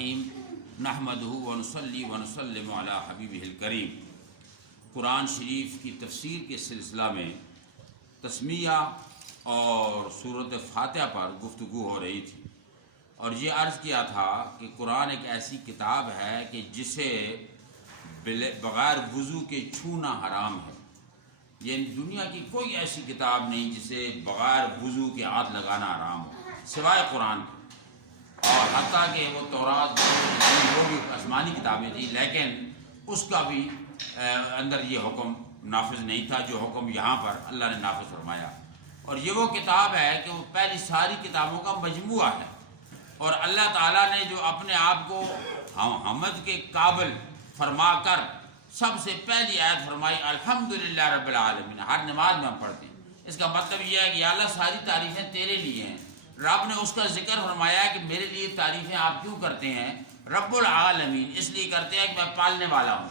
الرحیم نحمدہ ونصلی ونسلم علی حبیبہ الکریم۔ قرآن شریف کی تفسیر کے سلسلہ میں تسمیہ اور سورۃ فاتحہ پر گفتگو ہو رہی تھی، اور یہ عرض کیا تھا کہ قرآن ایک ایسی کتاب ہے کہ جسے بغیر وضو کے چھونا حرام ہے۔ یعنی دنیا کی کوئی ایسی کتاب نہیں جسے بغیر وضو کے ہاتھ لگانا حرام ہو سوائے قرآن کے۔ اور حتیٰ کہ وہ تورات وہ بھی آسمانی کتابیں تھیں، لیکن اس کا بھی اندر یہ حکم نافذ نہیں تھا جو حکم یہاں پر اللہ نے نافذ فرمایا۔ اور یہ وہ کتاب ہے کہ وہ پہلی ساری کتابوں کا مجموعہ ہے، اور اللہ تعالیٰ نے جو اپنے آپ کو حمد کے قابل فرما کر سب سے پہلی آیت فرمائی الحمدللہ رب العالمین، ہر نماز میں ہم پڑھتے ہیں۔ اس کا مطلب یہ ہے کہ یا اللہ ساری تعریفیں تیرے لیے ہیں۔ رب نے اس کا ذکر فرمایا کہ میرے لیے تعریفیں آپ کیوں کرتے ہیں؟ رب العالمین اس لیے کرتے ہیں کہ میں پالنے والا ہوں۔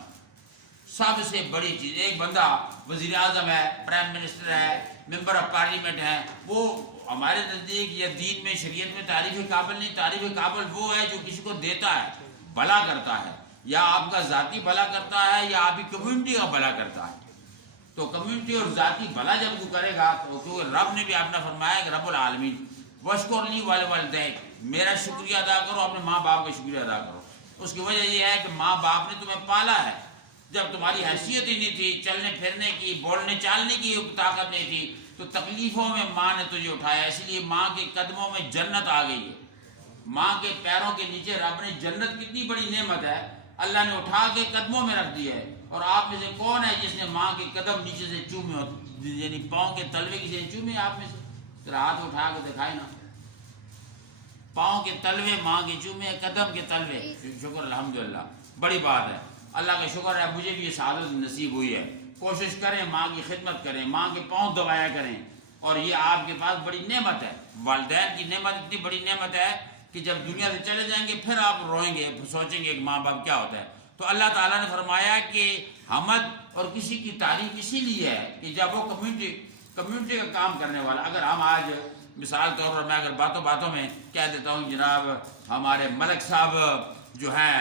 سب سے بڑی چیز، ایک بندہ وزیر اعظم ہے، پرائم منسٹر ہے، ممبر آف پارلیمنٹ ہے، وہ ہمارے نزدیک یا دین میں شریعت میں تعریف قابل نہیں۔ تعریف قابل وہ ہے جو کسی کو دیتا ہے، بھلا کرتا ہے، یا آپ کا ذاتی بھلا کرتا ہے یا آپ کی کمیونٹی کا بھلا کرتا ہے۔ تو کمیونٹی اور ذاتی بھلا جب وہ کرے گا تو کیونکہ رب نے بھی آپ نے فرمایا کہ رب العالمین واشکرنی ولوالدیک، میرا شکریہ ادا کرو، اپنے ماں باپ کا شکریہ ادا کرو۔ اس کی وجہ یہ ہے کہ ماں باپ نے تمہیں پالا ہے جب تمہاری حیثیت ہی نہیں تھی، چلنے پھرنے کی، بولنے چالنے کی طاقت نہیں تھی، تو تکلیفوں میں ماں نے تجھے اٹھایا۔ اس لیے ماں کے قدموں میں جنت آ گئی ہے۔ ماں کے پیروں کے نیچے رب نے جنت کتنی بڑی نعمت ہے اللہ نے اٹھا کے قدموں میں رکھ دی ہے۔ اور آپ میں سے کون ہے جس نے ماں کے قدم نیچے سے چومے ہو، یعنی پاؤں کے تلوے کسی نے چومے؟ آپ میں سے ذرا ہاتھ اٹھا کے دکھائے نا۔ پاؤں کے تلوے ماں کے چومے، قدم کے تلوے، شکر الحمدللہ، بڑی بات ہے۔ اللہ کا شکر ہے مجھے بھی یہ سعادت نصیب ہوئی ہے۔ کوشش کریں، ماں کی خدمت کریں، ماں کے پاؤں دبایا کریں، اور یہ آپ کے پاس بڑی نعمت ہے۔ والدین کی نعمت اتنی بڑی نعمت ہے کہ جب دنیا سے چلے جائیں گے پھر آپ روئیں گے، سوچیں گے کہ ماں باپ کیا ہوتا ہے۔ تو اللہ تعالیٰ نے فرمایا کہ حمد اور کسی کی تعریف اسی لیے ہے کہ جب وہ کمیونٹی کا کام کرنے والا، اگر ہم آج مثال طور پر میں اگر باتوں باتوں میں کہہ دیتا ہوں جناب ہمارے ملک صاحب جو ہیں،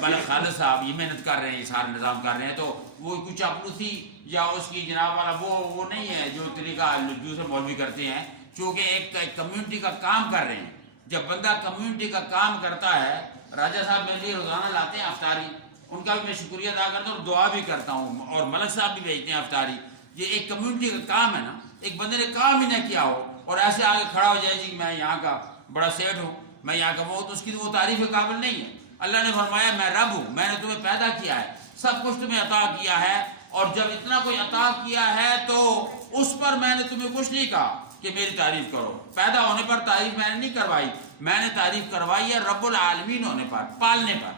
ملک خالد صاحب یہ محنت کر رہے ہیں، یہ سارا نظام کر رہے ہیں، تو وہ کچھ چاپلوسی یا اس کی جناب والا وہ نہیں ہے جو طریقہ دوسرے مولوی کرتے ہیں، چونکہ ایک کمیونٹی کا کام کر رہے ہیں۔ جب بندہ کمیونٹی کا کام کرتا ہے، راجہ صاحب میرے لیے روزانہ لاتے ہیں افطاری، ان کا بھی میں شکریہ ادا کرتا ہوں اور دعا بھی کرتا ہوں، اور ملک صاحب بھی بھیجتے ہیں افطاری۔ یہ ایک کمیونٹی کا کام ہے نا۔ ایک بندے نے کام ہی نہ کیا ہو اور ایسے آگے کھڑا ہو جائے جی میں یہاں کا بڑا سیٹ ہوں، میں یہاں کا وہ، تو اس کی وہ تعریف قابل نہیں ہے۔ اللہ نے فرمایا میں رب ہوں، میں نے تمہیں پیدا کیا ہے، سب کچھ تمہیں عطا کیا ہے، اور جب اتنا کوئی عطا کیا ہے تو اس پر میں نے تمہیں کچھ نہیں کہا کہ میری تعریف کرو۔ پیدا ہونے پر تعریف میں نے نہیں کروائی، میں نے تعریف کروائی ہے رب العالمین ہونے پر، پالنے پر۔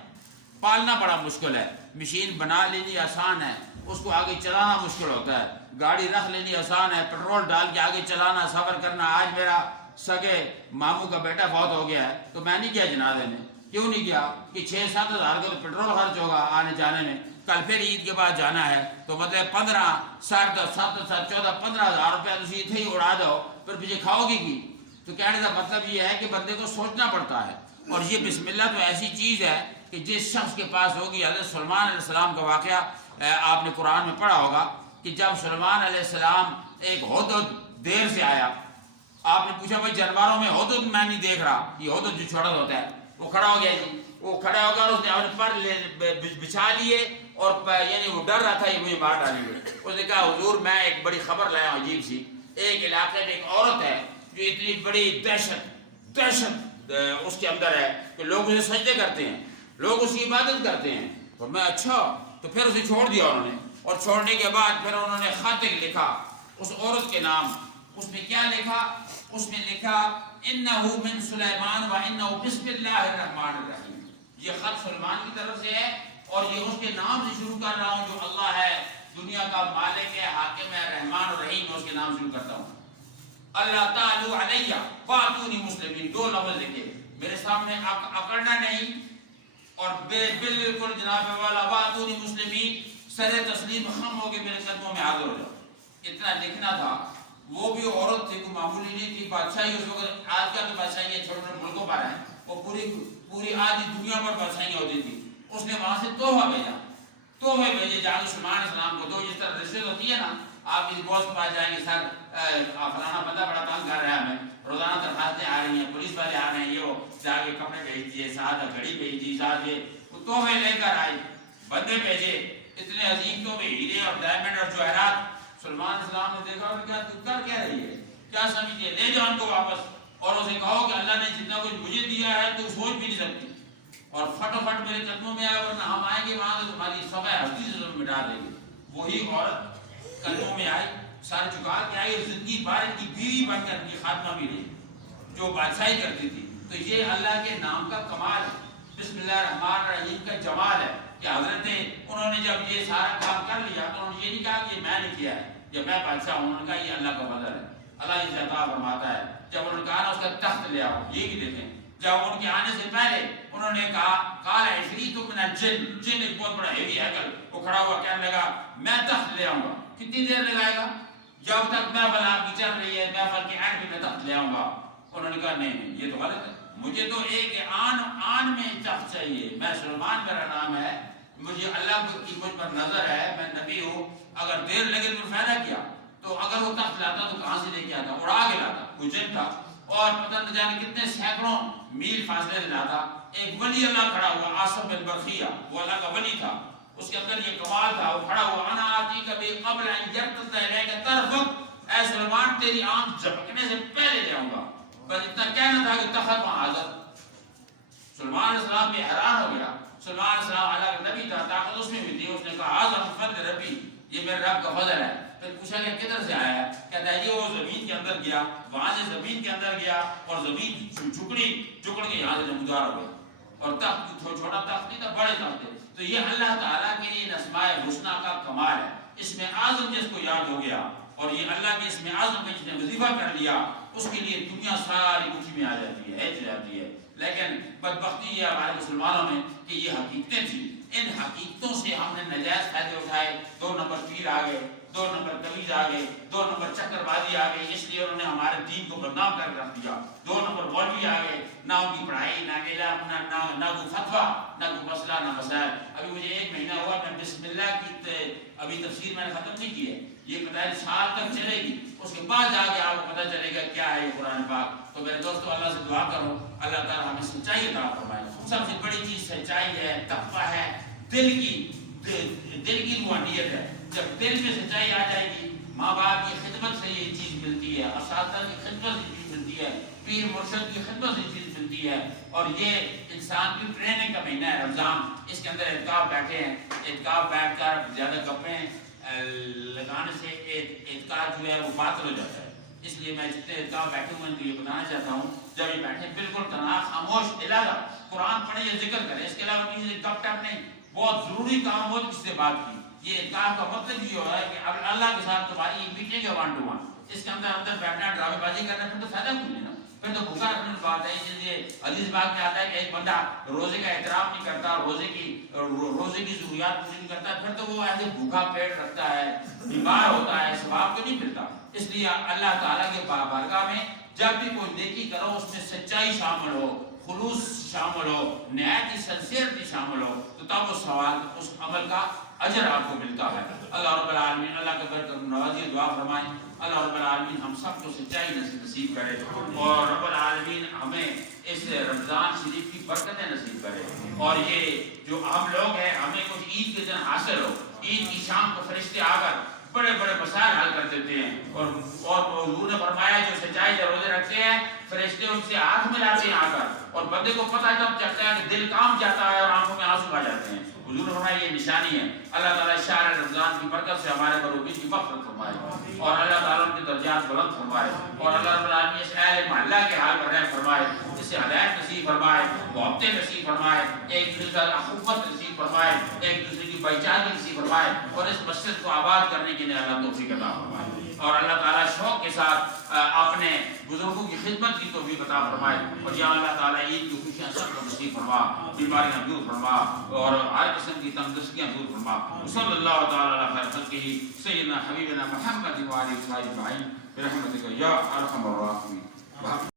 پالنا بڑا مشکل ہے۔ مشین بنا لینی آسان ہے، اس کو آگے چلانا مشکل ہوتا ہے۔ گاڑی رکھ لینی آسان ہے، پیٹرول ڈال کے آگے چلانا، سفر کرنا۔ آج میرا سگے ماموں کا بیٹا فوت ہو گیا ہے تو میں نہیں گیا جنازے میں۔ کیوں نہیں گیا؟ کہ 6-7 ہزار کا تو پیٹرول خرچ ہوگا آنے جانے میں، کل پھر عید کے بعد جانا ہے، تو مطلب 15 ہزار روپیہ تھی اتنے ہی اڑا دو، پھر پیچھے کھاؤ گی کی؟ تو کہنے کا مطلب یہ ہے کہ بندے کو سوچنا پڑتا ہے۔ اور یہ بسم اللہ تو ایسی چیز ہے کہ جس شخص کے پاس ہوگی، حضرت سلیمان علیہ السلام کا واقعہ آپ نے قرآن میں پڑھا ہوگا کہ جب سلیمان علیہ السلام ایک ہدہد دیر سے آیا، آپ نے پوچھا بھائی جانوروں میں ہدہد میں نہیں دیکھ رہا، یہ ہدہد جو چھوڑا ہوتا ہے، وہ کھڑا ہو گیا جی، وہ کھڑا ہو گیا اور اس نے اپنے پر بچھا لیے، اور یعنی وہ ڈر رہا تھا یہ مجھے مار ڈالیں گے۔ اس نے کہا حضور میں ایک بڑی خبر لایا ہوں عجیب سی، ایک علاقے میں ایک عورت ہے جو اتنی بڑی دہشت اس کے اندر ہے کہ لوگ اسے سجدے کرتے ہیں، لوگ اس کی عبادت کرتے ہیں۔ اور میں اچھا، تو پھر اسے چھوڑ دیا انہوں نے، اور چھوڑنے کے بعد پھر انہوں نے خط لکھا اس عورت کے نام۔ اس میں کیا لکھا؟ اس میں لکھا انہو من سلیمان و انہو بسم اللہ الرحمن الرحیم۔ یہ خط سلیمان کی طرف سے ہے، اور یہ اس کے نام سے شروع کر رہا ہوں جو اللہ ہے، دنیا کا مالک ہے، حاکم ہے، رحمان اور رحیم، اس کے نام شروع کرتا ہوں۔ اللہ تعالی علیہ فاتونی مسلمین، 2 لفظ لکھے میرے سامنے، اکڑنا نہیں، اور بالکل جناب والا فاتونی مسلمین، سر تسلیم خم ہو کے میرے قدموں میں حاضر ہو جاؤ۔ اتنا لکھنا تھا۔ وہ بھی عورت تھی، کوئی معمولی نہیں تھی، بادشاہی اس وقت، آج کا تو بادشاہی چھوٹے ملکوں پر ہیں، وہ پوری پوری آدھی دنیا پر بادشاہیاں ہوتی تھی، اس نے وہاں سے تحفہ بھیجا، تحفے بھیجے جا کے سلیمان علیہ السلام کو دو. جس طرح رشتے ہوتی ہے نا، آپ کسی باس کے پاس جائیں گے، سر فلانا بندہ بڑا تنگ کر رہا ہے ہمیں، روزانہ درخواستیں آ رہی ہیں، پولیس والے آ رہے ہیں، یہ وہ جا کے کپڑے بھیج دیے، ساتھ گھڑی بھیج دی، ساتھ یہ تحفے لے کر آئے، بندے بھیجے، اتنے عظیم تحفے، ہیرے اور ڈائمنڈ اور جواہرات. سلیمان علیہ السلام نے دیکھا کہ کیا تو کر کیا رہی ہے، کیا سمجھتی ہے، لے جاؤ ان کو واپس، اور اسے کہو کہ اللہ نے جتنا کچھ مجھے دیا ہے تو سوچ بھی نہیں سکتی، اور فٹافٹ میرے قدموں میں آئے، ورنہ ہم آئیں گے وہاں سے تمہاری سبع ہستی سے مٹا دیں گے. وہی عورت قدموں میں آئی، سر جھکا کے آئی، زندگی بھر کی بیوی بن کر کی خاتمہ بھی رہی جو بادشاہی کرتی تھی. تو یہ اللہ کے نام کا کمال ہے، بسم اللہ الرحمن الرحیم کا جمال ہے کہ حضرت انہوں نے جب یہ سارا کام کر لیا تو انہوں نے یہ نہیں کہا کہ یہ میں نے کیا ہے یا میں بادشاہ ہوں، انہوں نے کہا یہ اللہ کا فضل ہے، اللہ اسے عطا فرماتا ہے. جب انہوں نے کہا نا اس کا تخت لے آؤ، یہ بھی دیکھیں، جب ان کے آنے سے پہلے انہوں نے کہا قال عفریت من الجن، جن ایک بہت بڑا ہیوی ہیکل، وہ کھڑا ہوا کہنے لگا میں تخت لے آؤں گا. کتنی دیر لگائے گا؟ جب تک محفل آپ کی چل رہی ہے، محفل کے اینڈ میں تخت لے آؤں گا. انہوں نے کہا نہیں یہ تو غلط ہے، مجھے تو ایک آن میں تخت چاہیے، میں سلیمان میرا نام ہے، مجھے اللہ کی مجھ پر نظر ہے، میں نبی ہوں، اگر دیر لگے تو فائدہ کیا. تو اگر وہ تخت لاتا تو کہاں سے لے کے آتا، اڑا کے لاتا، وہ جن تھا، اور پتہ نہ جانے کتنے سینکڑوں میل فاصلے سے لاتا. ایک ولی اللہ کھڑا ہوا، عاصم بن برخیہ، وہ اللہ کا ولی تھا، اس کے اندر یہ کمال تھا، وہ کھڑا ہوا، انا آتی کبھی قبل ان یرتد الیک طرفک، اے سلیمان تیری آنکھ جھپکنے سے پہلے لے آؤں گا. بس اتنا کہنا تھا کہ تخت وہاں حاضر. سلیمان علیہ السلام بھی حیران ہو گیا. سلیمان علیہ السلام اللہ کا نبی تھا، طاقت اس میں بھی تھی. اس نے کہا ھذا من فضل ربی، یہ میرے رب کا فضل ہے. پھر پوچھا کہ کدھر سے آیا ہے؟ کہتا ہے یہ وہ زمین کے اندر گیا، وہاں سے زمین کے اندر گیا اور زمین جکڑ کے یہاں سے نمودار ہو گیا. اور تخت چھوٹا تخت نہیں تھا، بڑے تخت تھے. تو یہ اللہ تعالیٰ کے ان اسماء الحسنی کا کمال ہے. اسم اعظم جس کو یاد ہو گیا اور یہ اللہ کے اسم اعظم کا جس نے وظیفہ کر لیا، اس کے لیے دنیا ساری مٹھی میں آ جاتی ہے، ہچ جاتی ہے. لیکن بدبختی یہ ہمارے مسلمانوں میں کہ یہ حقیقتیں تھیں، ان حقیقتوں سے ہم نے نجائز فائدے اٹھائے. 2 نمبر پیر آ گئے، 2 نمبر تویز آ گئے، 2 نمبر چکر بازی آ گئی، اس لیے انہوں نے ہمارے دین کو بدنام کر رکھ دیا. 2 نمبر مولوی آ گئے، نہ ان کی پڑھائی، نہ علم، نہ کوئی فتویٰ، نہ کوئی مسئلہ، نہ مسائل. ابھی مجھے 1 مہینہ ہوا، میں بسم اللہ کی ابھی تفسیر میں نے ختم نہیں کی ہے، یہ 45 سال تک چلے گی، اس کے بعد جا کے آپ کو پتہ چلے گا کیا ہے یہ قرآن پاک. تو میرے دوستو اللہ سے دعا کرو اللہ تعالیٰ ہمیں سچائی عطا فرمائے. سب سے بڑی چیز سچائی ہے، تقویٰ ہے، دل کی روحانیت ہے. جب دل میں سچائی آ جائے گی، ماں باپ کی خدمت سے یہ چیز ملتی ہے، اساتذہ کی خدمت سے چیز ملتی ہے، پیر مرشد کی خدمت سے چیز ملتی ہے. اور یہ انسان کی ٹریننگ کا مہینہ ہے رمضان، اس کے اندر اعتکاف بیٹھے ہیں. اعتکاف بیٹھ کر زیادہ گپیں لگانے سے اعتکاف جو ہے وہ باطل ہو جاتا ہے. اس لیے میں جتنے اعتکاف بیٹھے ہوئے ہیں تو یہ بتانا چاہتا ہوں، جب یہ بیٹھے بالکل تنہا خاموش علاقہ، قرآن پڑھیں یا ذکر کریں، اس کے علاوہ کسی سے گپ ٹپ نہیں. بہت ضروری کام ہو تو کسی سے بات کی. یہ اعتکاف کا مطلب یہ ہے کہ اب اللہ کے ساتھ تمہاری میٹنگ ہے 1 to 1. اس کے اندر بیٹھنا، ڈرامے بازی کرنا، پھر تو فائدہ کچھ نہیں نا، پھر تو بھوکا رکھنے کی بات ہے. اس لیے حدیث پاک میں آتا ہے کہ ایک بندہ روزے کا احترام نہیں کرتا، روزے کی ضروریات پوری نہیں کرتا، پھر تو وہ ایسے بھوکا پیٹ رکھتا ہے، بیمار ہوتا ہے، ثواب تو نہیں ملتا. اس لیے اللہ تعالیٰ کے بارگاہ میں جب بھی کوئی نیکی کرو اس میں سچائی شامل ہو، خلوص شامل ہو، نہایت سنسیئرٹی شامل ہو، تو تب اس عمل کا اجر آپ کو ملتا ہے. اللہ رب العالمین اللہ کا برکت نوازی دعا فرمائیں. اللہ رب العالمین ہم سب کو سچائی نصیب کرے اور رب العالمین ہمیں اس رمضان شریف کی برکتیں نصیب کرے. اور یہ جو ہم لوگ ہیں ہمیں کچھ عید کے دن حاصل ہو، عید کی شام کو فرشتے آ کر بڑے بڑے مسائل حل کر دیتے ہیں. اور حضور نے فرمایا جو سچائی سے روزے رکھتے ہیں فرشتے ان سے ہاتھ ملاتے ہیں آ کر، اور بندے کو پتہ تب چلتا ہے کہ دل کام جاتا ہے اور آنکھوں میں آنسو آ جاتے ہیں. حضور نے فرمایا یہ نشانی ہے. اللہ تعالیٰ شہر رمضان کی برکت سے ہمارے مروبین کی مغفرت فرمائے اور اللہ تعالیٰ ان کے درجات بلند فرمائے اور اللہ رب العالمین اس اہل محلہ کے حال پر رحم فرمائے، اس سے ہدایت نصیب فرمائے، محبتیں نصیب فرمائے، ایک دوسرے کا اخوت نصیب فرمائے، ایک دوسرے کی بھائی چارگی نصیب فرمائے اور اس مسجد کو آباد کرنے کے لیے اللہ توفیق عطا فرمائے. اور اللہ تعالیٰ شوق کے ساتھ اپنے بزرگوں کی خدمت کی توفیق عطا فرمائے. اور یا اللہ تعالیٰ عید کی خوشیاں سب کو نصیب فرما، بیماریاں دور فرما اور ہر قسم کی تندرستیاں دور فرما. صلی اللہ تعالیٰ علیہ خیر خلقہ سیدنا حبیبنا محمد وعلیہ الصحابہ اجمعین برحمتک یا ارحم الراحمین.